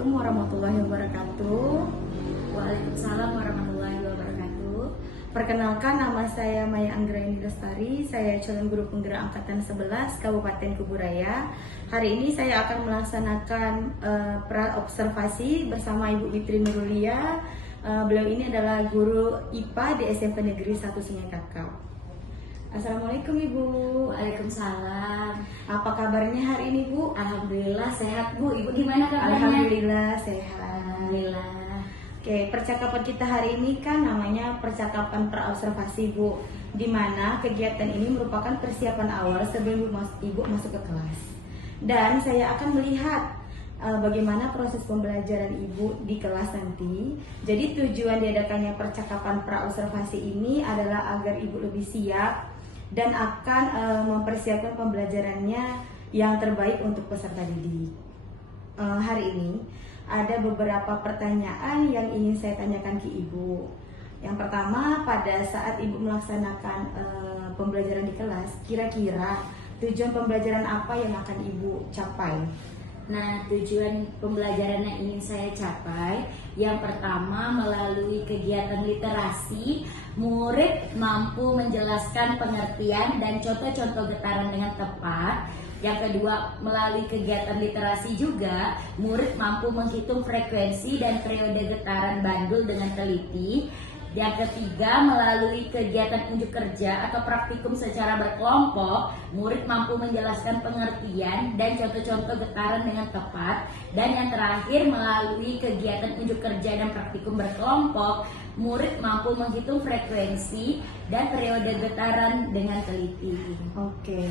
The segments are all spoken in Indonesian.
Assalamualaikum warahmatullahi wabarakatuh. Waalaikumsalam warahmatullahi wabarakatuh. Perkenalkan, nama saya Maya Anggraini Lestari. Saya calon guru penggerak angkatan 11 Kabupaten Kuburaya. Hari ini saya akan melaksanakan pra-observasi bersama Ibu Fitri Nurulia. Beliau ini adalah guru IPA di SMP Negeri 1 Sungai Kakao. Assalamualaikum Ibu. Waalaikumsalam. Apa kabarnya hari ini Bu? Alhamdulillah sehat Bu. Ibu gimana kabarnya? Alhamdulillah sehat. Alhamdulillah. Oke, percakapan kita hari ini kan namanya percakapan praobservasi Bu, di mana kegiatan ini merupakan persiapan awal sebelum Ibu masuk ke kelas. Dan saya akan melihat bagaimana proses pembelajaran Ibu di kelas nanti. Jadi tujuan diadakannya percakapan praobservasi ini adalah agar Ibu lebih siap dan akan mempersiapkan pembelajarannya yang terbaik untuk peserta didik. Hari ini ada beberapa pertanyaan yang ingin saya tanyakan ke Ibu. Yang pertama, pada saat Ibu melaksanakan pembelajaran di kelas, kira-kira tujuan pembelajaran apa yang akan Ibu capai? Nah, tujuan pembelajaran yang ingin saya capai, yang pertama melalui kegiatan literasi, murid mampu menjelaskan pengertian dan contoh-contoh getaran dengan tepat. Yang kedua, melalui kegiatan literasi juga, murid mampu menghitung frekuensi dan periode getaran bandul dengan teliti. Yang ketiga, melalui kegiatan unjuk kerja atau praktikum secara berkelompok, murid mampu menjelaskan pengertian dan contoh-contoh getaran dengan tepat. Dan yang terakhir, melalui kegiatan unjuk kerja dan praktikum berkelompok, murid mampu menghitung frekuensi dan periode getaran dengan teliti. Oke.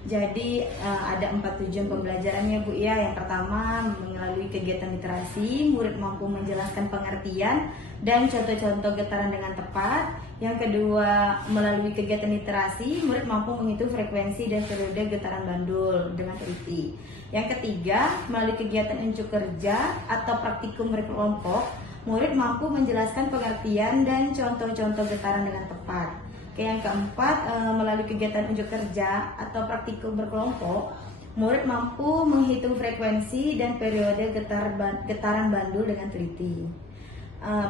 Jadi ada 4 tujuan pembelajarannya Bu ya. Yang pertama, melalui kegiatan literasi, murid mampu menjelaskan pengertian dan contoh-contoh getaran dengan tepat. Yang kedua, melalui kegiatan literasi, murid mampu menghitung frekuensi dan periode getaran bandul dengan teliti. Yang ketiga, melalui kegiatan unjuk kerja atau praktikum berkelompok, murid mampu menjelaskan pengertian dan contoh-contoh getaran dengan tepat. Yang keempat, melalui kegiatan unjuk kerja atau praktikum berkelompok, murid mampu menghitung frekuensi dan periode getaran bandul dengan teliti.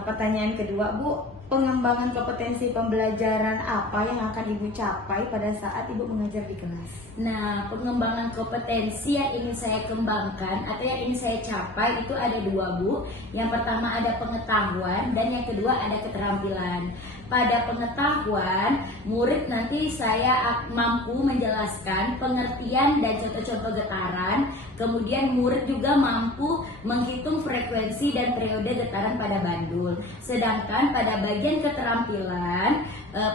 Pertanyaan kedua Bu, pengembangan kompetensi pembelajaran apa yang akan Ibu capai pada saat Ibu mengajar di kelas? Nah, pengembangan kompetensi yang ingin saya kembangkan atau yang ingin saya capai itu ada 2 Bu. Yang pertama ada pengetahuan dan yang kedua ada keterampilan. Pada pengetahuan, murid nanti saya mampu menjelaskan pengertian dan contoh-contoh getaran. Kemudian murid juga mampu menghitung frekuensi dan periode getaran pada bandul. Sedangkan pada bagian keterampilan,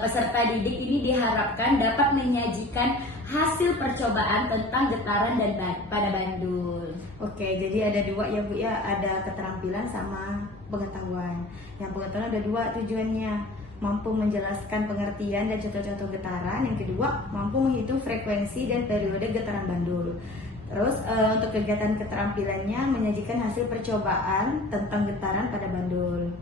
peserta didik ini diharapkan dapat menyajikan hasil percobaan tentang getaran dan pada bandul. Oke, jadi ada 2 ya Bu ya, ada keterampilan sama pengetahuan. Yang pengetahuan ada 2 tujuannya, mampu menjelaskan pengertian dan contoh-contoh getaran. Yang kedua, mampu menghitung frekuensi dan periode getaran bandul. Terus untuk kegiatan keterampilannya menyajikan hasil percobaan tentang getaran pada bandul.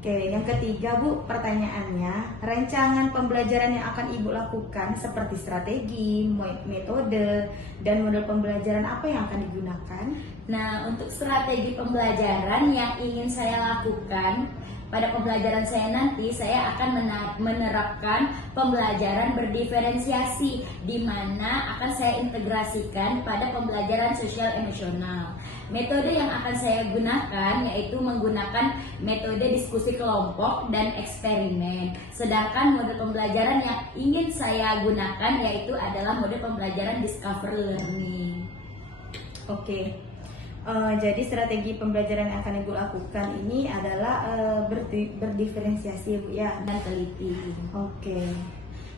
Oke, yang ketiga Bu, pertanyaannya, rancangan pembelajaran yang akan Ibu lakukan seperti strategi, metode, dan model pembelajaran apa yang akan digunakan? Nah, untuk strategi pembelajaran yang ingin saya lakukan pada pembelajaran saya nanti, saya akan menerapkan pembelajaran berdiferensiasi, di mana akan saya integrasikan pada pembelajaran sosial emosional. Metode yang akan saya gunakan yaitu menggunakan metode diskusi kelompok dan eksperimen. Sedangkan mode pembelajaran yang ingin saya gunakan yaitu adalah mode pembelajaran discover learning. Oke. Jadi strategi pembelajaran yang akan Ibu lakukan ini adalah berdiferensiasi Bu ya, Dan teliti. Oke.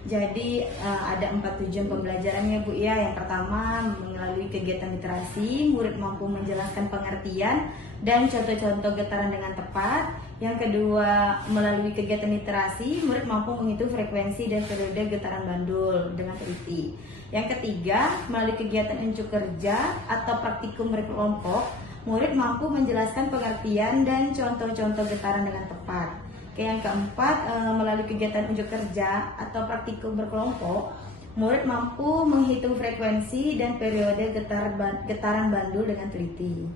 Jadi ada 4 tujuan pembelajarannya Bu ya. Yang pertama, melalui kegiatan literasi, murid mampu menjelaskan pengertian dan contoh-contoh getaran dengan tepat. Yang kedua, melalui kegiatan literasi, murid mampu menghitung frekuensi dan periode getaran bandul dengan teliti. Yang ketiga, melalui kegiatan unjuk kerja atau praktikum berkelompok, murid mampu menjelaskan pengertian dan contoh-contoh getaran dengan tepat. Yang keempat, melalui kegiatan unjuk kerja atau praktikum berkelompok, murid mampu menghitung frekuensi dan periode getaran bandul dengan teliti.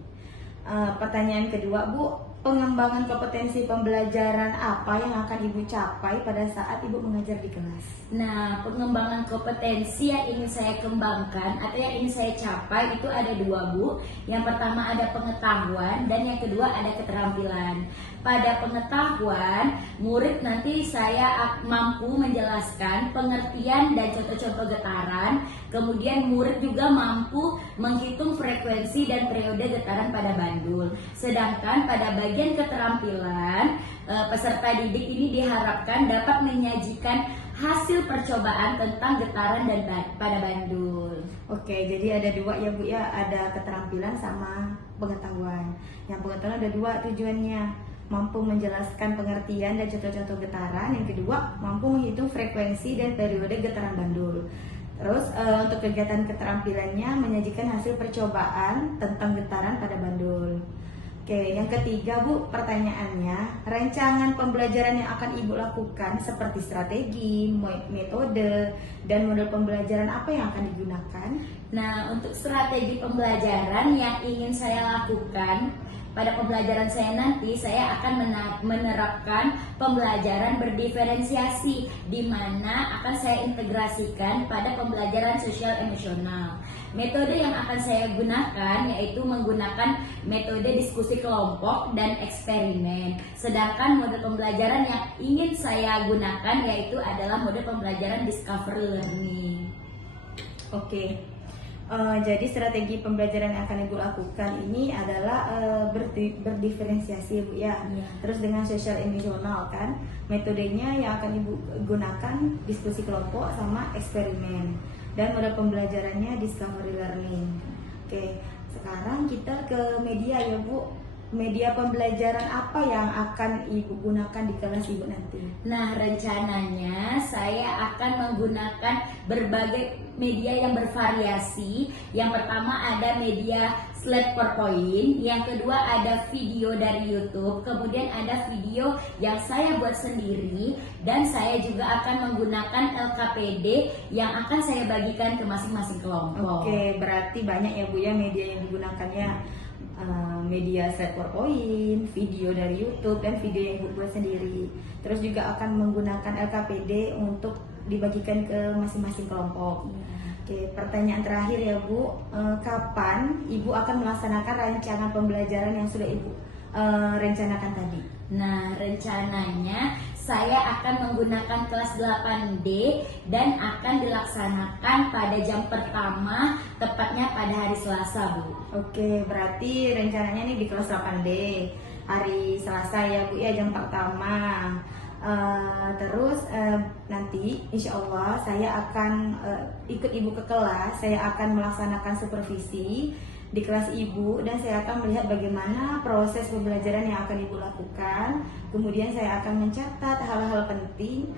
Pertanyaan kedua, Bu, pengembangan kompetensi pembelajaran apa yang akan Ibu capai pada saat Ibu mengajar di kelas? Nah, pengembangan kompetensi yang ingin saya kembangkan atau yang ingin saya capai itu ada dua, Bu. Yang pertama ada pengetahuan dan yang kedua ada keterampilan. Pada pengetahuan, murid nanti saya mampu menjelaskan pengertian dan contoh-contoh getaran. Kemudian murid juga mampu menghitung frekuensi dan periode getaran pada bandul. Sedangkan pada bagian keterampilan, peserta didik ini diharapkan dapat menyajikan hasil percobaan tentang getaran dan pada bandul. Oke, jadi ada dua ya Bu ya, ada keterampilan sama pengetahuan. Yang pengetahuan ada dua tujuannya, mampu menjelaskan pengertian dan contoh-contoh getaran. Yang kedua, mampu menghitung frekuensi dan periode getaran bandul. Terus untuk kegiatan keterampilannya menyajikan hasil percobaan tentang getaran pada bandul. Oke, yang ketiga Bu, pertanyaannya, rancangan pembelajaran yang akan Ibu lakukan seperti strategi, metode, dan model pembelajaran apa yang akan digunakan? Nah, untuk strategi pembelajaran yang ingin saya lakukan pada pembelajaran saya nanti, saya akan menerapkan pembelajaran berdiferensiasi, di mana akan saya integrasikan pada pembelajaran sosial emosional. Metode yang akan saya gunakan yaitu menggunakan metode diskusi kelompok dan eksperimen. Sedangkan mode pembelajaran yang ingin saya gunakan yaitu adalah mode pembelajaran discovery learning. Oke. Jadi strategi pembelajaran yang akan Ibu lakukan ini adalah berdiferensiasi Bu ya. Terus dengan sosial emosional kan. Metodenya yang akan Ibu gunakan diskusi kelompok sama eksperimen. Dan model pembelajarannya discovery learning. Oke, sekarang kita ke media ya Bu. Media pembelajaran apa yang akan Ibu gunakan di kelas Ibu nanti? Nah, rencananya saya akan menggunakan berbagai media yang bervariasi. Yang pertama ada media slide PowerPoint, yang kedua ada video dari YouTube, kemudian ada video yang saya buat sendiri, dan saya juga akan menggunakan LKPD yang akan saya bagikan ke masing-masing kelompok. Oke, berarti banyak ya Bu ya media yang digunakannya. Media slide PowerPoint, video dari YouTube, dan video yang Ibu buat sendiri. Terus juga akan menggunakan LKPD untuk dibagikan ke masing-masing kelompok. Oke, pertanyaan terakhir ya Bu, kapan Ibu akan melaksanakan rancangan pembelajaran yang sudah Ibu rencanakan tadi? Nah, rencananya saya akan menggunakan kelas 8D dan akan dilaksanakan pada jam pertama, tepatnya pada hari Selasa, Bu. Oke, berarti rencananya nih di kelas 8D hari Selasa ya Bu ya, jam pertama. Terus nanti insya Allah saya akan ikut Ibu ke kelas. Saya akan melaksanakan supervisi di kelas Ibu, dan saya akan melihat bagaimana proses pembelajaran yang akan Ibu lakukan. Kemudian saya akan mencatat hal-hal penting.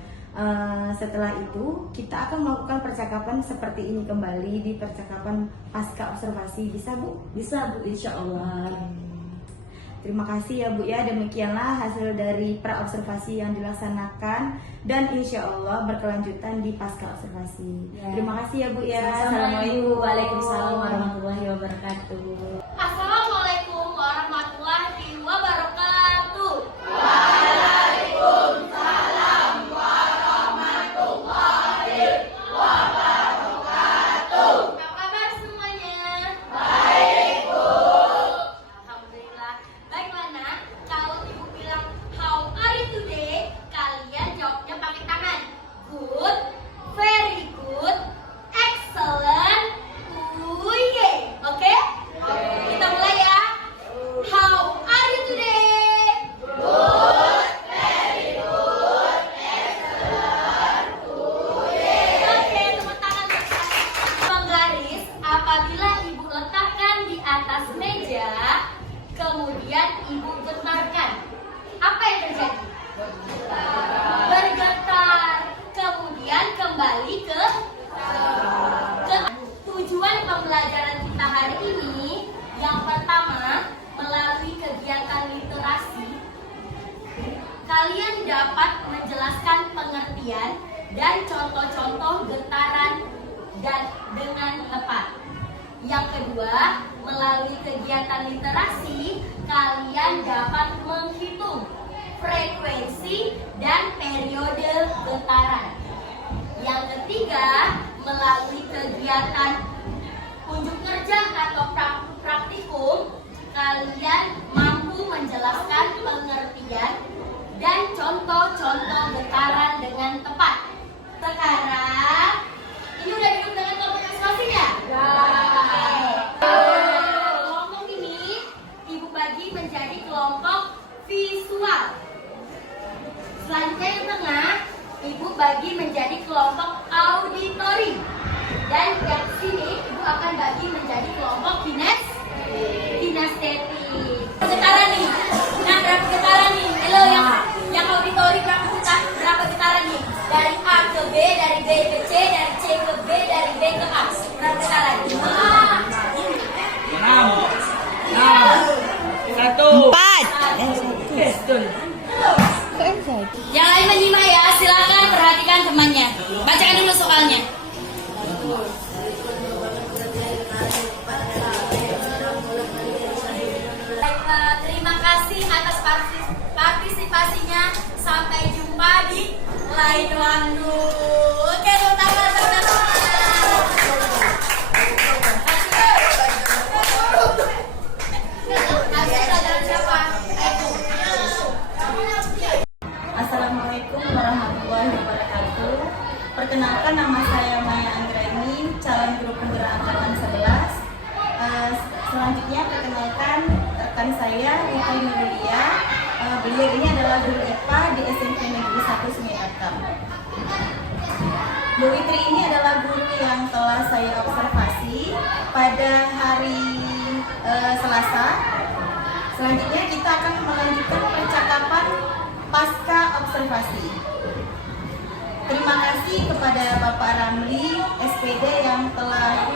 Setelah itu kita akan melakukan percakapan seperti ini kembali di percakapan pasca observasi. Bisa Bu? Bisa Bu, insya Allah. Terima kasih ya Bu ya, demikianlah hasil dari pra-observasi yang dilaksanakan dan insya Allah berkelanjutan di pasca observasi. Terima kasih ya Bu ya. Assalamualaikum. Waalaikumsalam warahmatullahi wabarakatuh. Assalamualaikum warahmatullahi wabarakatuh. Apa kabar semuanya? Alhamdulillah. Bagaimana kalau Ibu bilang how are you today? Kalian jawabnya pakai tangan. Good, very good, excellent, oke? Kita mulai ya. How are you today? Oke, tepuk tangan untuk saya. Penggaris apabila Ibu letakkan di atas meja, kemudian Ibu getarkan. Apa yang terjadi? Bergetar. Kemudian kembali ke tujuan pembelajaran kita hari ini. Yang pertama, melalui kegiatan literasi, kalian dapat menjelaskan pengertian dan contoh-contoh getaran dan dengan tepat. Yang kedua, melalui kegiatan literasi, kalian dapat menghitung frekuensi dan periode getaran. Yang ketiga, melalui kegiatan unjuk kerja atau praktikum, kalian mampu menjelaskan pengertian dan contoh-contoh getaran dengan tepat. Sekarang, ini udah duduk dengan kelompok ekspresi ya? Kelompok ini, Ibu bagi menjadi kelompok visual. Selanjutnya yang tengah, Ibu bagi menjadi kelompok auditori. Dan yang sini, Ibu akan bagi menjadi kelompok kinestetik. Getaran nih. Nah, berapa getaran nih? Halo, yang auditori berapa getaran nih? Dari A ke B, dari B ke C, dari C ke B, dari B ke A. Berapa getaran? 6, 1, 4. Yang lain menyimak ya, silakan perhatikan temannya. Bacakan dulu soalnya. Terima kasih atas partisipasinya. Sampai jumpa di lain waktu. Oke, Assalamualaikum warahmatullahi wabarakatuh. Perkenalkan, nama saya Maya Anggraini, calon guru penggerak angkatan 11. Selanjutnya perkenalkan rekan saya Wita Yulia. Beliau ini adalah guru IPA di SMP Negeri 1 Sungai Atam. Bu Witri ini adalah guru yang telah saya observasi pada hari Selasa. Selanjutnya kita akan melanjutkan percakapan pasca observasi. Terima kasih kepada Bapak Ramli SPD yang telah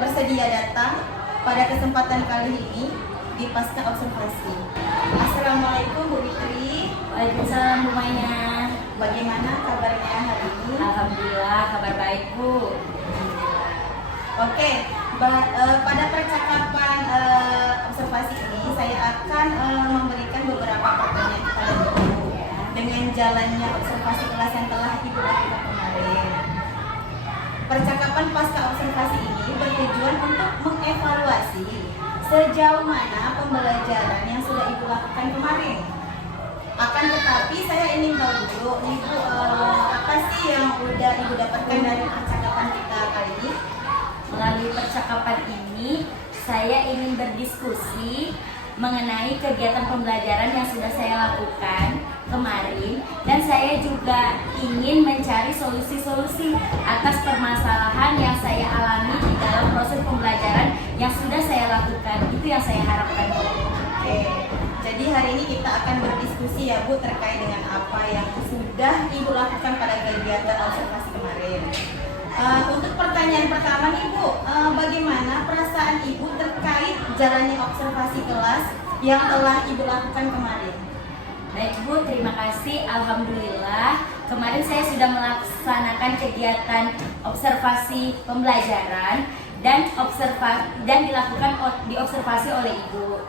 bersedia datang pada kesempatan kali ini di pasca observasi. Assalamualaikum Bu Witri. Waalaikumsalam Bu Maya. Bagaimana kabarnya hari ini? Alhamdulillah, kabar baik Bu. Oke, pada percakapan observasi ini saya akan memberikan beberapa pertanyaan kepada Ibu dengan jalannya observasi kelas yang telah Ibu lakukan kemarin. Percakapan pasca observasi ini bertujuan untuk mengevaluasi sejauh mana pembelajaran yang sudah Ibu lakukan kemarin. Akan tetapi saya ingin tahu dulu Ibu, apa sih yang udah Ibu dapatkan dari percakapan kita kali ini? Melalui percakapan ini, saya ingin berdiskusi mengenai kegiatan pembelajaran yang sudah saya lakukan kemarin, dan saya juga ingin mencari solusi-solusi atas permasalahan yang saya alami di dalam proses pembelajaran yang sudah saya lakukan. Itu yang saya harapkan. Oke, jadi hari ini kita akan berdiskusi ya Bu terkait dengan apa yang sudah Ibu lakukan pada kegiatan observasi kemarin. Untuk pertanyaan pertama nih Bu, bagaimana perasaan Ibu terkait jalannya observasi kelas yang telah Ibu lakukan kemarin? Baik Bu, terima kasih. Alhamdulillah, kemarin saya sudah melaksanakan kegiatan observasi pembelajaran dan dilakukan diobservasi oleh Ibu.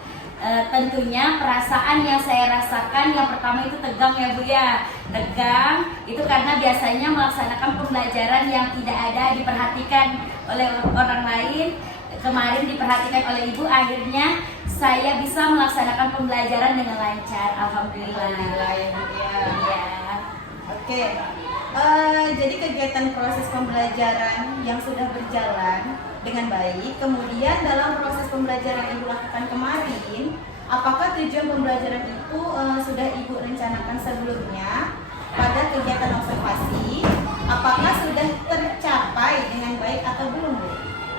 Tentunya perasaan yang saya rasakan yang pertama itu tegang ya Bu ya. Tegang itu karena biasanya melaksanakan pembelajaran yang tidak ada diperhatikan oleh orang lain. Kemarin diperhatikan oleh Ibu, akhirnya saya bisa melaksanakan pembelajaran dengan lancar. Alhamdulillah. Ya Bu ya. Ya. Oke, jadi kegiatan proses pembelajaran yang sudah berjalan dengan baik, kemudian dalam proses pembelajaran yang Ibu lakukan kemarin, apakah tujuan pembelajaran itu sudah Ibu rencanakan sebelumnya pada kegiatan observasi? Apakah sudah tercapai dengan baik atau belum Bu?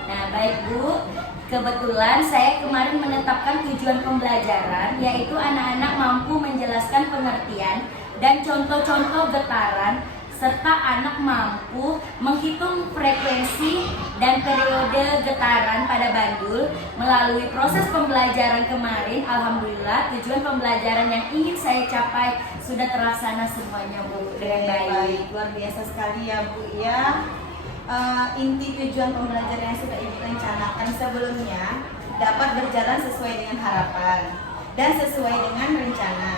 Nah, baik Bu. Kebetulan saya kemarin menetapkan tujuan pembelajaran, yaitu anak-anak mampu menjelaskan pengertian dan contoh-contoh getaran, serta anak mampu menghitung frekuensi dan periode getaran pada bandul. Melalui proses pembelajaran kemarin, alhamdulillah tujuan pembelajaran yang ingin saya capai sudah terlaksana semuanya Bu dengan baik. Luar biasa sekali ya Bu ya. inti tujuan pembelajaran yang sudah Ibu rencanakan sebelumnya dapat berjalan sesuai dengan harapan dan sesuai dengan rencana.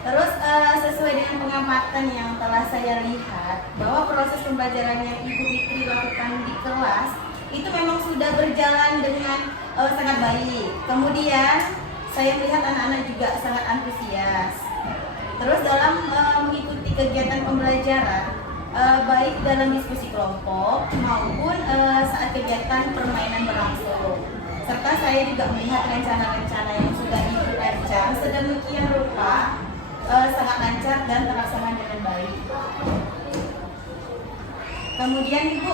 Terus sesuai dengan pengamatan yang telah saya lihat bahwa proses pembelajaran yang Ibu Fitri lakukan di kelas itu memang sudah berjalan dengan sangat baik. Kemudian saya melihat anak-anak juga sangat antusias. Terus dalam mengikuti kegiatan pembelajaran, baik dalam diskusi kelompok maupun saat kegiatan permainan berlangsung. Serta saya juga melihat rencana-rencana yang sudah Ibu rancang sedemikian rupa sangat lancar dan terlaksana dengan baik. Kemudian Ibu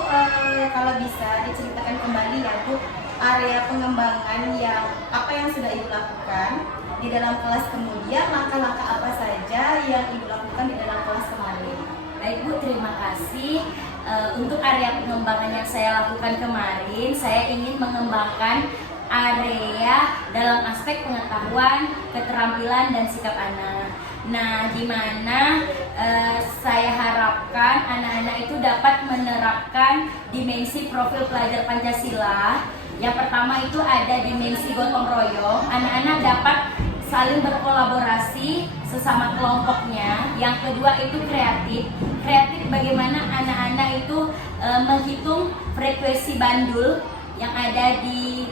kalau bisa diceritakan kembali ya Bu, area pengembangan yang apa yang sudah Ibu lakukan di dalam kelas, kemudian langkah-langkah apa saja yang Ibu lakukan di dalam kelas kemarin. Baik Bu, terima kasih. Untuk area pengembangan yang saya lakukan kemarin, saya ingin mengembangkan area dalam aspek pengetahuan, keterampilan, dan sikap anak. Nah, di mana saya harapkan anak-anak itu dapat menerapkan dimensi profil pelajar Pancasila. Yang pertama itu ada dimensi gotong royong, anak-anak dapat saling berkolaborasi sesama kelompoknya. Yang kedua itu kreatif bagaimana anak-anak itu menghitung frekuensi bandul yang ada di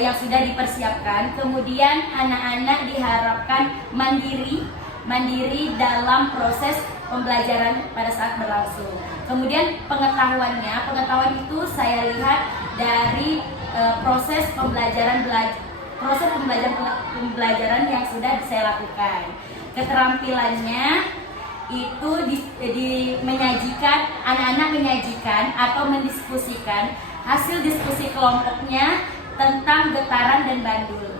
yang sudah dipersiapkan. Kemudian anak-anak diharapkan mandiri dalam proses pembelajaran pada saat berlangsung. Kemudian pengetahuan itu saya lihat dari proses pembelajaran yang sudah saya lakukan. Keterampilannya itu anak-anak menyajikan atau mendiskusikan hasil diskusi kelompoknya tentang getaran dan bandul.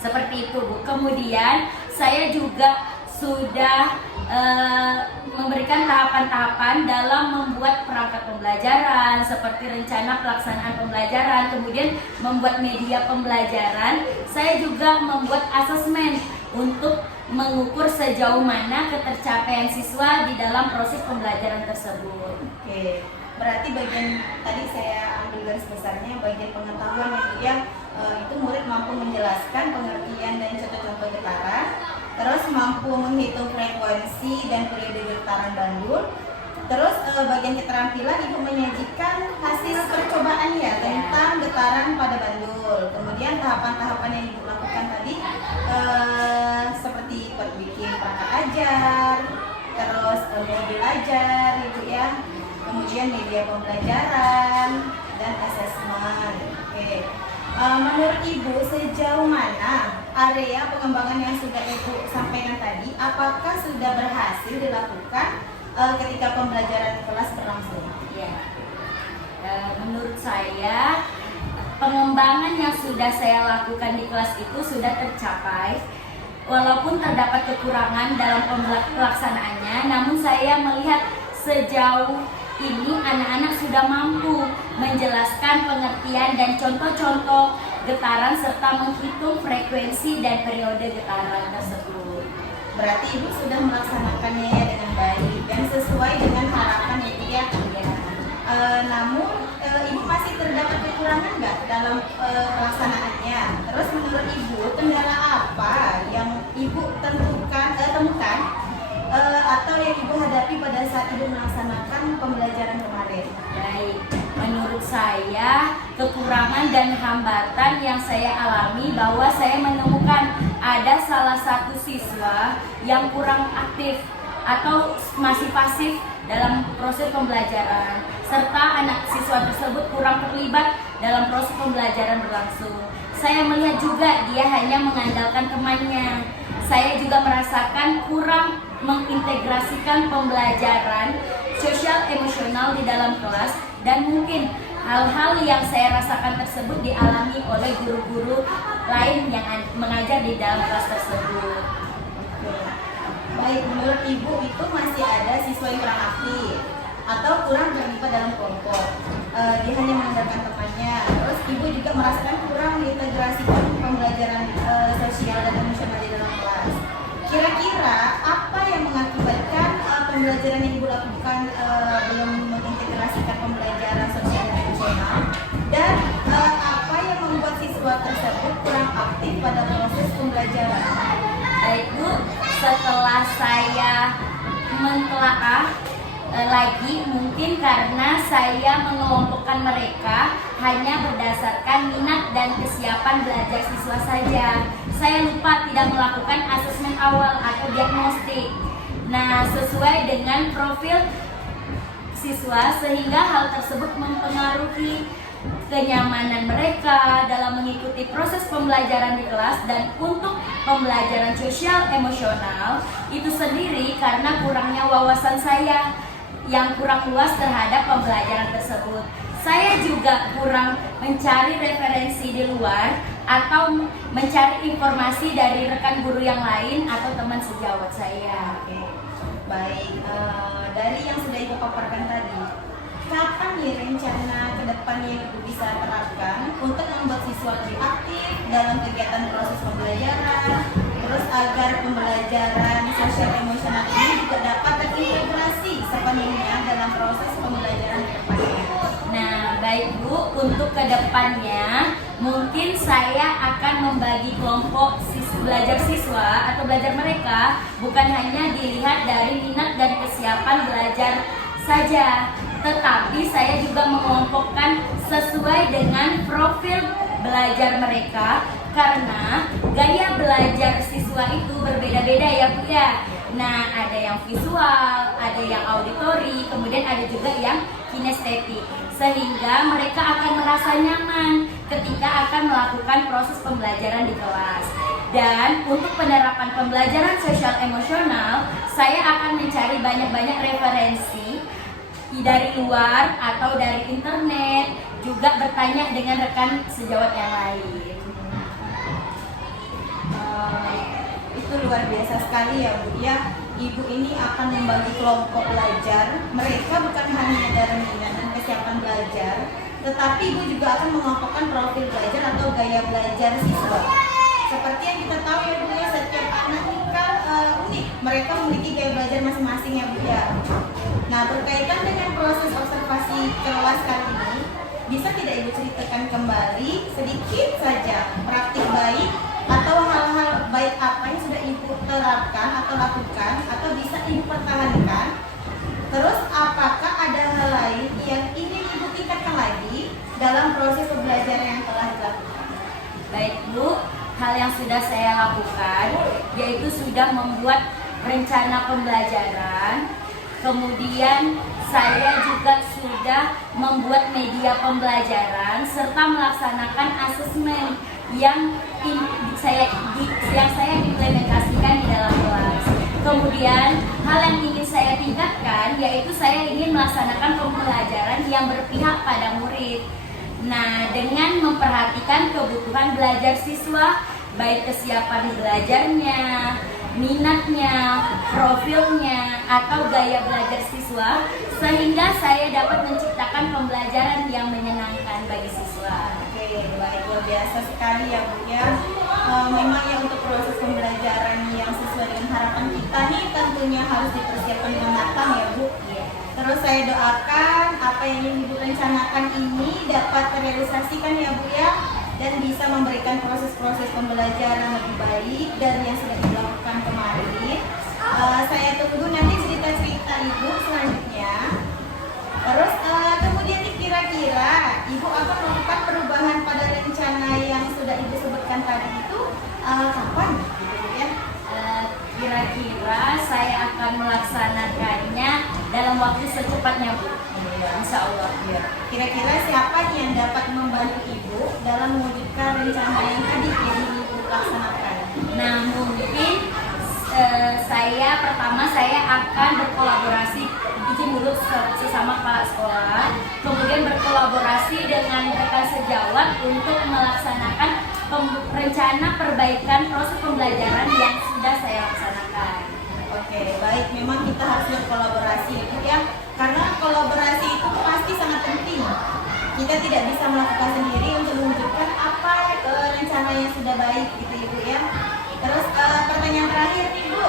Seperti itu Bu. Kemudian saya juga sudah memberikan tahapan-tahapan dalam membuat perangkat pembelajaran seperti rencana pelaksanaan pembelajaran, kemudian membuat media pembelajaran. Saya juga membuat asesmen untuk mengukur sejauh mana ketercapaian siswa di dalam proses pembelajaran tersebut. Oke, berarti bagian tadi saya ambil garis besarnya bagian pengetahuan itu murid mampu menjelaskan pengertian dan contoh-contoh getaran, terus mampu menghitung frekuensi dan periode getaran bandul. Terus bagian keterampilan Ibu menyajikan hasil percobaan ya tentang getaran pada bandul. Kemudian tahapan-tahapan yang Ibu lakukan tadi seperti bikin perangkat ajar, terus modul ajar gitu ya. Kemudian media pembelajaran dan asesmen. Oke. Menurut Ibu sejauh mana area pengembangan yang sudah Ibu sampaikan tadi apakah sudah berhasil dilakukan ketika pembelajaran kelas berlangsung? Ya. Menurut saya pengembangan yang sudah saya lakukan di kelas itu sudah tercapai. Walaupun terdapat kekurangan dalam pelaksanaannya, namun saya melihat sejauh ini anak-anak sudah mampu menjelaskan pengertian dan contoh-contoh getaran serta menghitung frekuensi dan periode getaran tersebut. Berarti Ibu sudah melaksanakannya ya dengan baik dan sesuai dengan harapan itu ya. Namun Ibu masih terdapat kekurangan nggak dalam pelaksanaannya? Terus menurut Ibu kendala apa yang Ibu temukan atau yang Ibu hadapi pada saat Ibu melaksanakan pembelajaran kemarin? Baik, menurut saya kekurangan dan hambatan yang saya alami bahwa saya menemukan ada salah satu siswa yang kurang aktif atau masih pasif dalam proses pembelajaran, serta anak siswa tersebut kurang terlibat dalam proses pembelajaran berlangsung. Saya melihat juga dia hanya mengandalkan temannya. Saya juga merasakan kurang mengintegrasikan pembelajaran sosial emosional di dalam kelas, dan mungkin hal-hal yang saya rasakan tersebut dialami oleh guru-guru lain yang mengajar di dalam kelas tersebut. Baik, menurut Ibu itu masih ada siswa yang kurang aktif atau kurang terlibat dalam kelompok. Dia hanya mengandalkan temannya. Terus Ibu juga merasakan kurang mengintegrasikan pembelajaran sosial dan emosional di dalam kelas. Kira-kira apa yang mengakibatkan pembelajaran yang Ibu lakukan belum mengintegrasikan pembelajaran sosial dan emosional, dan apa yang membuat siswa tersebut kurang aktif pada proses pembelajaran? Baik Bu, setelah saya mentelaah lagi, mungkin karena saya mengelompokkan mereka hanya berdasarkan minat dan kesiapan belajar siswa saja. Saya lupa tidak melakukan asesmen awal atau diagnostik. Nah, sesuai dengan profil siswa, sehingga hal tersebut mempengaruhi kenyamanan mereka dalam mengikuti proses pembelajaran di kelas. Dan untuk pembelajaran sosial emosional itu sendiri karena kurangnya wawasan saya yang kurang luas terhadap pembelajaran tersebut. Saya juga kurang mencari referensi di luar atau mencari informasi dari rekan guru yang lain atau teman sejawat saya. Oke, baik. Dari yang sudah Ibu paparkan tadi, kapan nih rencana ke depannya Ibu bisa terapkan untuk membuat siswa lebih aktif dalam kegiatan proses pembelajaran, terus agar pembelajaran sosial emosional ini juga dapat terintegrasi sepenuhnya dalam proses pembelajaran ke depannya? Nah, baik Bu, untuk kedepannya mungkin saya akan membagi kelompok belajar siswa atau belajar mereka bukan hanya dilihat dari minat dan kesiapan belajar saja, tetapi saya juga mengelompokkan sesuai dengan profil belajar mereka, karena gaya belajar siswa itu berbeda-beda ya Bu ya. Nah, ada yang visual, ada yang auditori, kemudian ada juga yang kinestetik, sehingga mereka akan merasa nyaman ketika akan melakukan proses pembelajaran di kelas. Dan untuk penerapan pembelajaran sosial emosional, saya akan mencari banyak-banyak referensi dari luar atau dari internet, juga bertanya dengan rekan sejawat yang lain. Itu luar biasa sekali ya Bu ya. Ibu ini akan membagi kelompok belajar. Mereka bukan hanya dari minat dan kesiapan belajar, tetapi Ibu juga akan mengelompokkan profil belajar atau gaya belajar siswa. Seperti yang kita tahu ya Bu ya, setiap anak ini kan unik. Mereka memiliki gaya belajar masing-masing ya Bu ya. Nah, berkaitan dengan proses observasi kelas kali ini, bisa tidak Ibu ceritakan kembali sedikit saja praktik baik atau hal-hal baik apa yang sudah Ibu terapkan atau lakukan atau bisa Ibu pertahankan? Terus apakah ada hal lain yang ingin Ibu tingkatkan lagi dalam proses pembelajaran yang telah dilakukan? Baik Bu, hal yang sudah saya lakukan yaitu sudah membuat rencana pembelajaran. Kemudian saya juga sudah membuat media pembelajaran serta melaksanakan asesmen yang saya implementasikan di dalam kelas. Kemudian hal yang ingin saya tingkatkan yaitu saya ingin melaksanakan pembelajaran yang berpihak pada murid. Nah, dengan memperhatikan kebutuhan belajar siswa, baik kesiapan belajarnya, minatnya, profilnya, atau gaya belajar siswa, sehingga saya dapat menciptakan pembelajaran yang menyenangkan bagi siswa. Oke, baik, luar biasa sekali ya Bu ya. Memang ya untuk proses pembelajaran yang sesuai dengan harapan kita nih tentunya harus dipersiapkan dengan matang ya Bu. Terus saya doakan apa yang ingin Ibu rencanakan ini dapat terrealisasikan ya Bu ya, dan bisa memberikan proses-proses pembelajaran lebih baik dari yang sudah dilakukan kemarin. Saya tunggu nanti cerita-cerita Ibu selanjutnya. Terus kemudian kira-kira Ibu akan melakukan perubahan pada rencana yang sudah Ibu sebutkan tadi itu kapan? Gitu ya? Kira-kira saya akan melaksanakannya dalam waktu secepatnya Bu. Insya Allah. Ya. Kira-kira siapa yang dapat membantu Ibu dalam mewujudkan rencana yang tadi yang Ibu laksanakan? Nah, mungkin saya akan berkolaborasi izin dulu sesama kepala sekolah, kemudian berkolaborasi dengan rekan sejawat untuk melaksanakan rencana perbaikan proses pembelajaran yang sudah saya laksanakan. Oke, baik. Memang kita harus berkolaborasi ya Bu ya, karena kolaborasi itu pasti sangat penting. Kita tidak bisa melakukan sendiri untuk mewujudkan apa rencana yang sudah baik gitu Ibu ya. Terus pertanyaan terakhir nih Bu,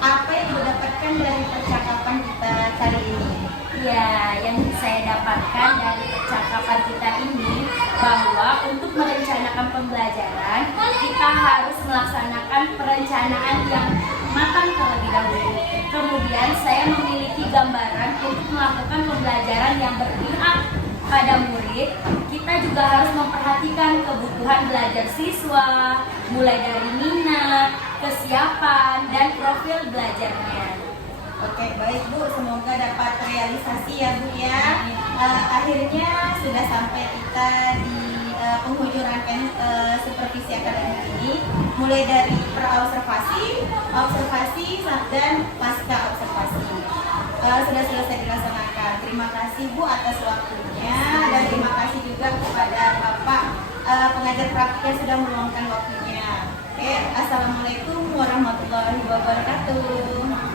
apa yang Ibu dapatkan dari percakapan kita kali ini? Ya, yang saya dapatkan dari percakapan kita ini bahwa untuk merencanakan pembelajaran kita harus melaksanakan perencanaan yang matang terlebih dahulu. Kemudian saya memiliki gambaran untuk melakukan pembelajaran yang berpihak pada murid. Kita juga harus memperhatikan kebutuhan belajar siswa, mulai dari minat, kesiapan, dan profil belajarnya. Oke, baik Bu, semoga dapat realisasi ya Bu ya. Akhirnya sudah sampai kita di penghujung rangkaian supervisi akademik ini, mulai dari praobservasi, observasi, dan pasca observasi. Sudah selesai dilaksanakan. Terima kasih Bu atas waktunya, dan terima kasih juga kepada Bapak pengajar praktik yang sudah meluangkan waktunya. Oke, assalamualaikum warahmatullahi wabarakatuh.